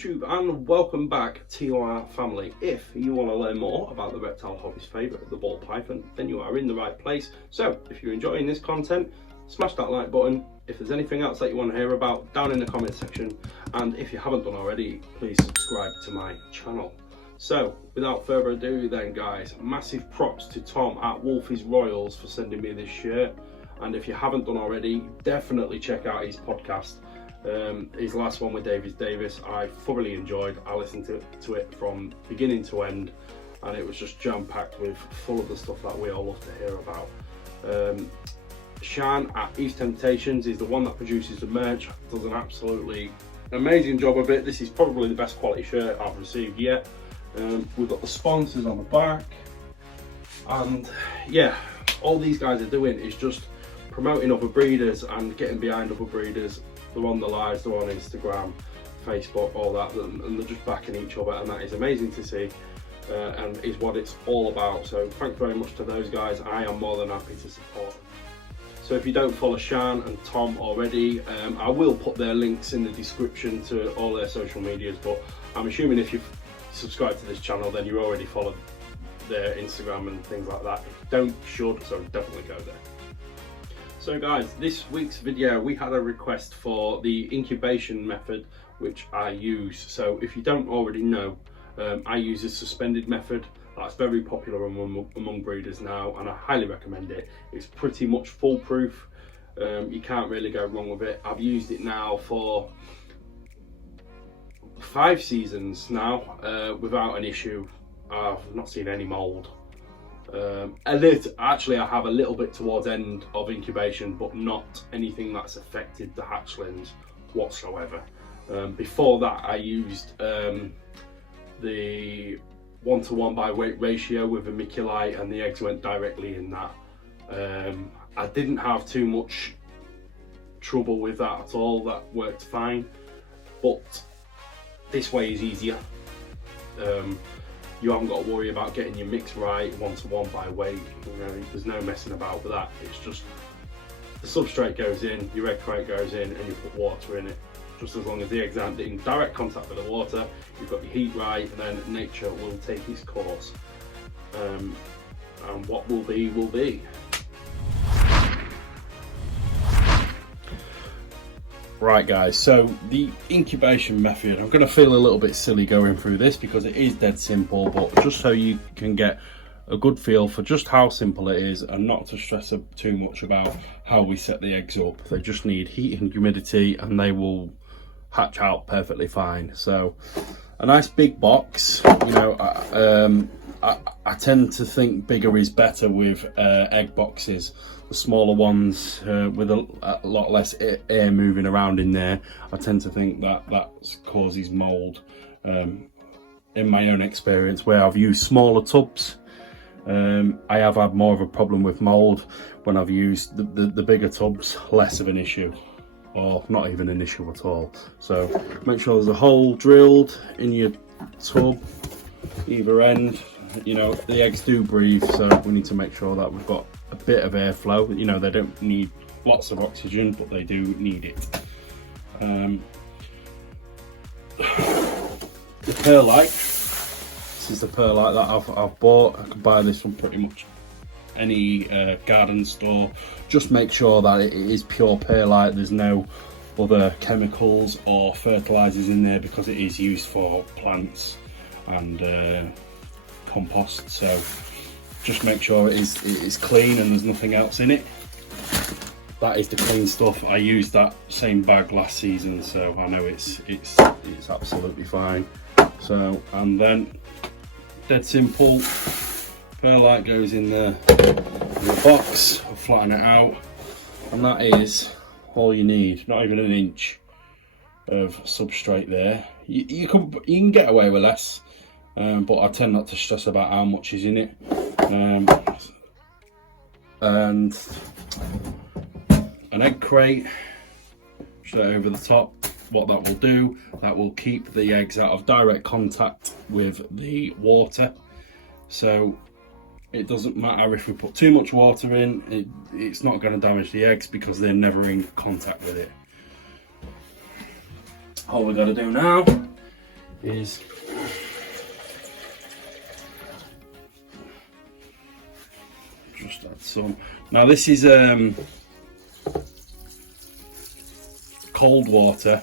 YouTube, and welcome back to our family. If you want to learn more about the reptile hobby's favourite, the ball python, then you are in the right place. So if you're enjoying this content, smash that like button. If there's anything else that you want to hear about, down in the comment section, and if you haven't done already, please subscribe to my channel. So without further ado then guys, massive props to Tom at Wolfie's Royals for sending me this shirt, and if you haven't done already, definitely check out his podcast. His last one with Davis, I thoroughly enjoyed. I listened to it from beginning to end, and it was just jam-packed with full of the stuff that we all love to hear about. Shan at East Temptations is the one that produces the merch, does an absolutely amazing job of it. This is probably the best quality shirt I've received yet. We've got the sponsors on the back, and yeah, all these guys are doing is just promoting other breeders and getting behind other breeders. They're on the lives, they're on Instagram, Facebook, all that, and they're just backing each other, and that is amazing to see, and is what it's all about. So thanks very much to those guys. I am more than happy to support them. So if you don't follow Shan and Tom already, I will put their links in the description to all their social medias, but I'm assuming if you've subscribed to this channel, then you already followed their Instagram and things like that. If you don't, you should, so definitely go there. So guys, this week's video, we had a request for the incubation method, which I use. So if you don't already know, I use a suspended method. That's very popular among breeders now, and I highly recommend it. It's pretty much foolproof. You can't really go wrong with it. I've used it now for 5 seasons now, without an issue. I've not seen any mold. Actually I have a little bit towards end of incubation, but not anything that's affected the hatchlings whatsoever. Before that I used the 1:1 by weight ratio with a vermiculite, and the eggs went directly in that. I didn't have too much trouble with that at all. That worked fine, but this way is easier. You haven't got to worry about getting your mix right 1:1 by weight. You know, there's no messing about with that. It's just the substrate goes in, your egg crate goes in, and you put water in it. Just as long as the eggs aren't in direct contact with the water, you've got your heat right, and then nature will take its course. And what will be, will be. Right guys, so the incubation method, I'm going to feel a little bit silly going through this because it is dead simple, but just so you can get a good feel for just how simple it is, and not to stress too much about how we set the eggs up. They just need heat and humidity, and they will hatch out perfectly fine. So a nice big box, you know, I tend to think bigger is better with egg boxes. The smaller ones with a lot less air moving around in there, I tend to think that causes mold. In my own experience, where I've used smaller tubs, I have had more of a problem with mold. When I've used the bigger tubs, less of an issue, or not even an issue at all. So make sure there's a hole drilled in your tub, either end. You know, the eggs do breathe, so we need to make sure that we've got a bit of airflow. You know, they don't need lots of oxygen, but they do need it. The perlite, this is the perlite that I've bought. I can buy this from pretty much any garden store. Just make sure that it is pure perlite. There's no other chemicals or fertilizers in there, because it is used for plants and compost. So just make sure it is clean and there's nothing else in it. That is the clean stuff. I used that same bag last season, so I know it's absolutely fine. So, and then dead simple, perlite goes in the box. I'll flatten it out, and that is all you need. Not even an inch of substrate there. You can get away with less, but I tend not to stress about how much is in it. And an egg crate straight over the top. What that will do, that will keep the eggs out of direct contact with the water, so it doesn't matter if we put too much water in, it's not going to damage the eggs because they're never in contact with it. All we got to do now is just add some. Now this is cold water.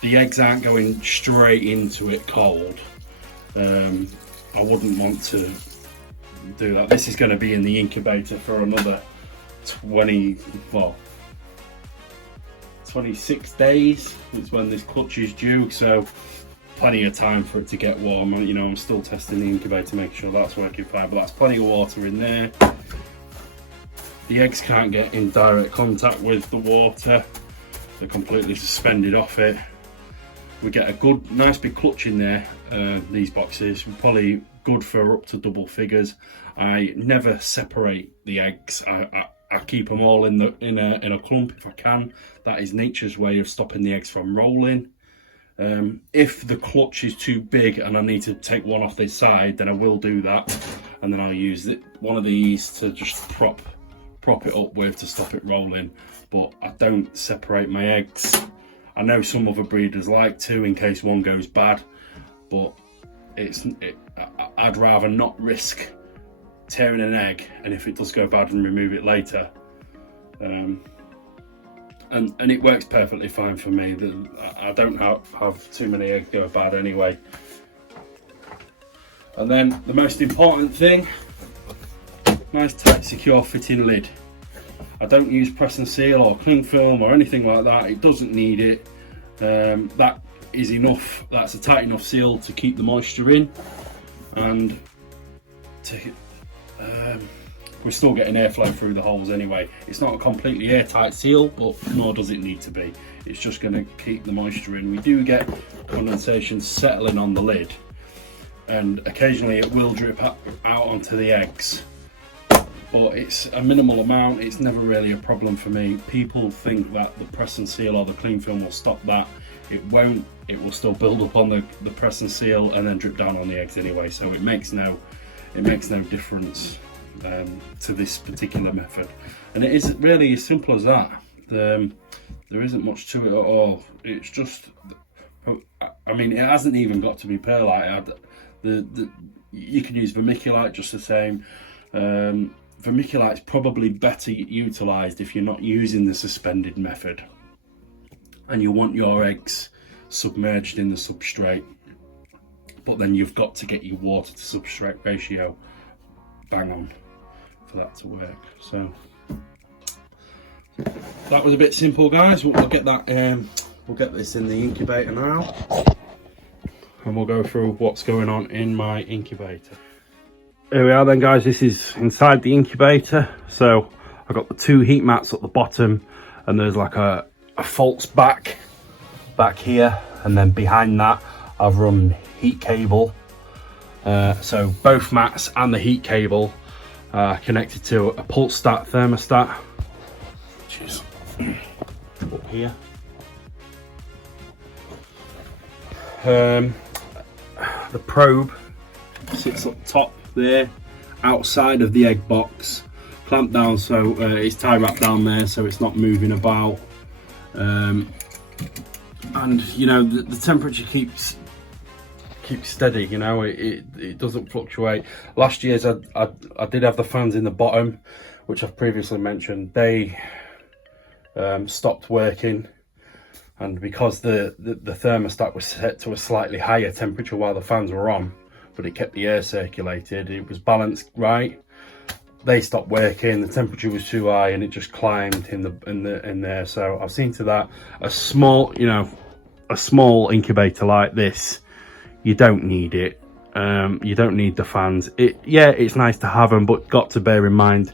The eggs aren't going straight into it cold. I wouldn't want to do that. This is going to be in the incubator for another 26 days. It's when this clutch is due, so plenty of time for it to get warm. You know, I'm still testing the incubator, making sure that's working fine, but that's plenty of water in there. The eggs can't get in direct contact with the water. They're completely suspended off it. We get a good, nice big clutch in there. These boxes are probably good for up to double figures. I never separate the eggs. I keep them all in a clump if I can. That is nature's way of stopping the eggs from rolling. If the clutch is too big and I need to take one off this side, then I will do that, and then I'll use one of these to just prop it up with to stop it rolling. But I don't separate my eggs. I know some other breeders like to, in case one goes bad, but I'd rather not risk tearing an egg, and if it does go bad, and remove it later. And it works perfectly fine for me. I don't have too many eggs go bad anyway. And then the most important thing, nice tight secure fitting lid. I don't use press and seal or cling film or anything like that. It doesn't need it. That is enough. That's a tight enough seal to keep the moisture in, and we're still getting airflow through the holes anyway. It's not a completely airtight seal, but nor does it need to be. It's just going to keep the moisture in. We do get condensation settling on the lid, and occasionally it will drip out onto the eggs, but it's a minimal amount. It's never really a problem for me. People think that the press and seal or the cling film will stop that. It won't. It will still build up on the press and seal and then drip down on the eggs anyway, so it makes no difference to this particular method. And it is really as simple as that. There isn't much to it at all. It's just, I mean, it hasn't even got to be perlite. You can use vermiculite just the same. Vermiculite's probably better utilised if you're not using the suspended method and you want your eggs submerged in the substrate, but then you've got to get your water to substrate ratio bang on for that to work. So that was a bit simple, guys. We'll get that we'll get this in the incubator now, and we'll go through what's going on in my incubator. Here we are then, guys. This is inside the incubator. So I've got the two heat mats at the bottom, and there's like a false back here, and then behind that I've run heat cable. So both mats and the heat cable are connected to a pulse stat thermostat, which is up here. The probe sits up top there, outside of the egg box, clamped down, so it's tie wrapped down there, so it's not moving about. And you know, the temperature keeps steady. You know, it doesn't fluctuate. Last year's I did have the fans in the bottom, which I've previously mentioned. They stopped working, and because the thermostat was set to a slightly higher temperature while the fans were on, but it kept the air circulated, it was balanced right, they stopped working. The temperature was too high and it just climbed in there. So I've seen to that. A small incubator like this, you don't need it. You don't need the fans. It's nice to have them, but got to bear in mind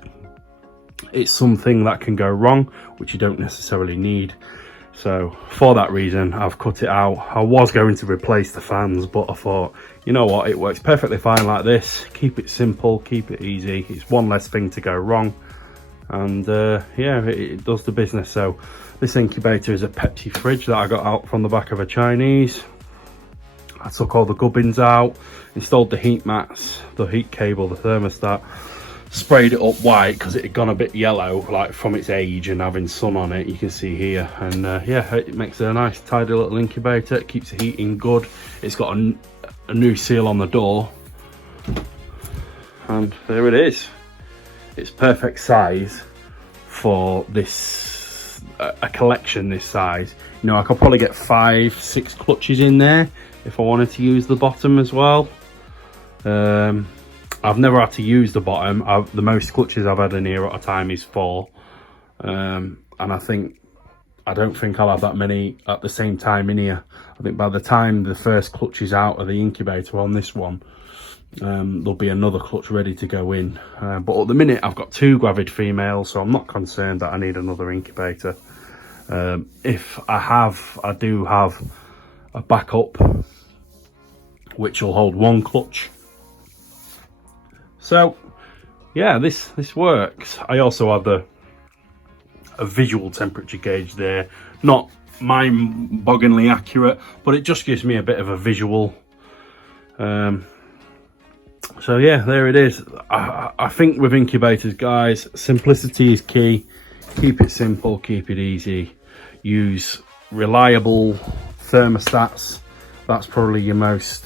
it's something that can go wrong, which you don't necessarily need. So for that reason, I've cut it out. I was going to replace the fans, but I thought, you know what, it works perfectly fine like this. Keep it simple, keep it easy. It's one less thing to go wrong, and yeah, it does the business. So this incubator is a Pepsi fridge that I got out from the back of a Chinese. I took all the gubbins out, installed the heat mats, the heat cable, the thermostat, sprayed it up white because it had gone a bit yellow, like from its age and having sun on it. You can see here, and yeah, it makes a nice tidy little incubator. It keeps the heating good. It's got a new seal on the door, and there it is. It's perfect size for this a collection this size. You know, I could probably get 5-6 clutches in there if I wanted to use the bottom as well. I've never had to use the bottom. The most clutches I've had in here at a time is 4, and I don't think I'll have that many at the same time in here. I think by the time the first clutch is out of the incubator on this one, there'll be another clutch ready to go in. But at the minute I've got 2 gravid females, so I'm not concerned that I need another incubator. If I do have a backup which will hold 1 clutch. So yeah, this works. I also have a visual temperature gauge there, not mind-bogglingly accurate, but it just gives me a bit of a visual. So yeah, there it is. I think with incubators, guys, simplicity is key. Keep it simple, keep it easy. Use reliable thermostats. That's probably your most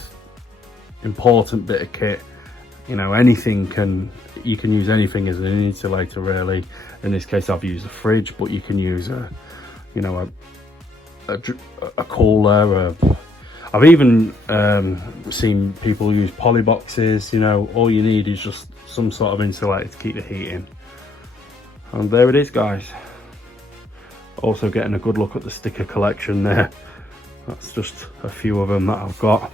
important bit of kit. You know, you can use anything as an insulator really. In this case I've used a fridge, but you can use a cooler. I've even seen people use poly boxes. You know, all you need is just some sort of insulator to keep the heat in. And there it is, guys. Also getting a good look at the sticker collection there. That's just a few of them that I've got.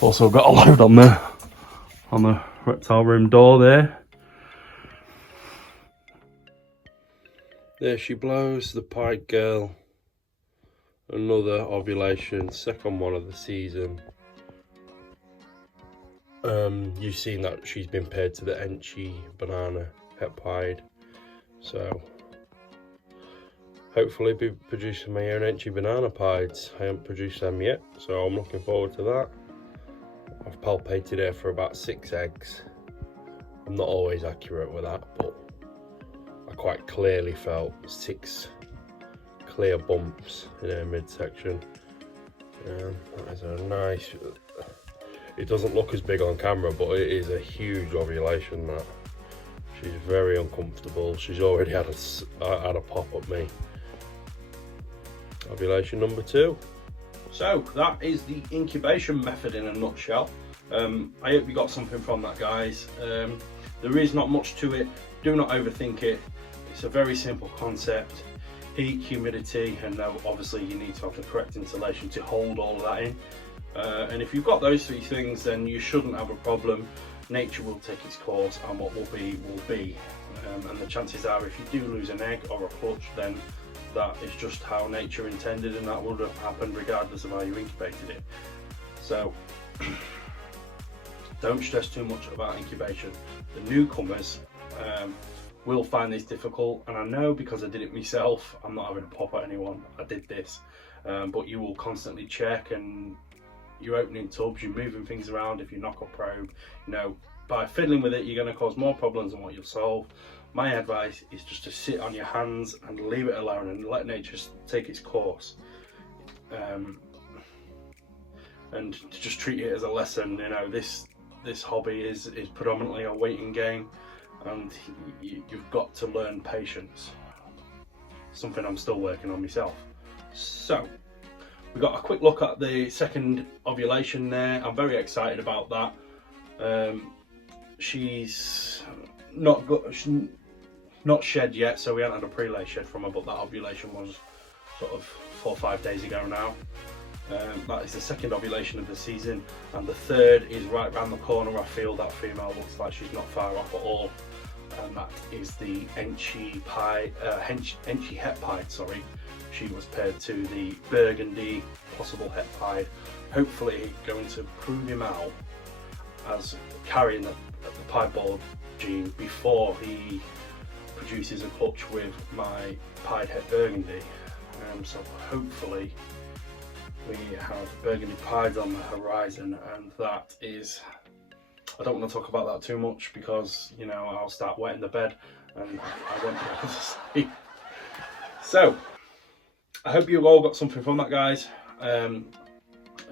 Also got a load on the reptile room door there. There she blows, the pied girl. Another ovulation, second one of the season. You've seen that she's been paired to the Enchi banana het pied. So hopefully be producing my own Enchi banana pieds. I haven't produced them yet, so I'm looking forward to that. I've palpated her for about 6 eggs. I'm not always accurate with that, but I quite clearly felt 6 clear bumps in her midsection. That is a nice, it doesn't look as big on camera, but it is a huge ovulation. That she's very uncomfortable. She's already had a pop at me. Ovulation number 2. So that is the incubation method in a nutshell. I hope you got something from that, guys. There is not much to it. Do not overthink it. It's a very simple concept. Heat, humidity, and obviously you need to have the correct insulation to hold all of that in. And if you've got those 3 things, then you shouldn't have a problem. Nature will take its course, and what will be will be. And the chances are, if you do lose an egg or a clutch, then that is just how nature intended, and that would have happened regardless of how you incubated it. So don't stress too much about incubation. The newcomers will find this difficult, and I know because I did it myself. I'm not having a pop at anyone. I did this, but you will constantly check, and you're opening tubs, you're moving things around. If you knock a probe, you know, by fiddling with it, you're going to cause more problems than what you'll solve. My advice is just to sit on your hands and leave it alone and let nature take its course, and to just treat it as a lesson. You know, this hobby is predominantly a waiting game, and you've got to learn patience, something I'm still working on myself. So we got a quick look at the second ovulation there. I'm very excited about that. She's not shed yet, so we haven't had a pre-lay shed from her, but that ovulation was sort of 4 or 5 days ago now. That is the second ovulation of the season, and the third is right round the corner. I feel that female looks like she's not far off at all, and that is the Enchi het pied, sorry. She was paired to the burgundy possible het pied, hopefully going to prove him out as carrying the piebald gene before he produces a clutch with my pied het burgundy. So hopefully we have burgundy pieds on the horizon, and that is I don't want to talk about that too much because, you know, I'll start wetting the bed and I won't be able to sleep. So, I hope you all got something from that, guys. I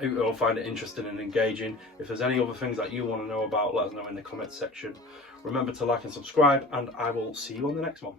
hope you all find it interesting and engaging. If there's any other things that you want to know about, let us know in the comments section. Remember to like and subscribe, and I will see you on the next one.